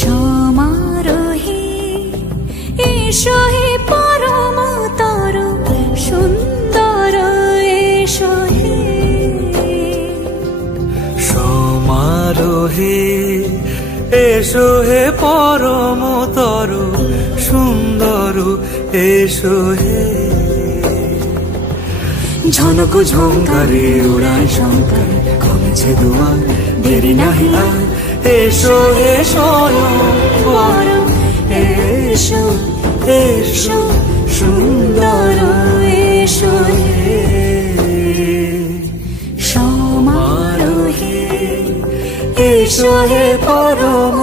সমারোহে এসো হে পরম তর সুন্দর এসো হে। সমারোহে এসো হে পরম তর সুন্দর এসো হে। ঝনক ঝঙ্কারে উড়ায় শঙ্কর কমেছে দুয়ার দেরি নাহি আর। এসো হে স্বয়ং বর এসো এসো সুন্দর এসো হে। সমারোহে এসো হে পরম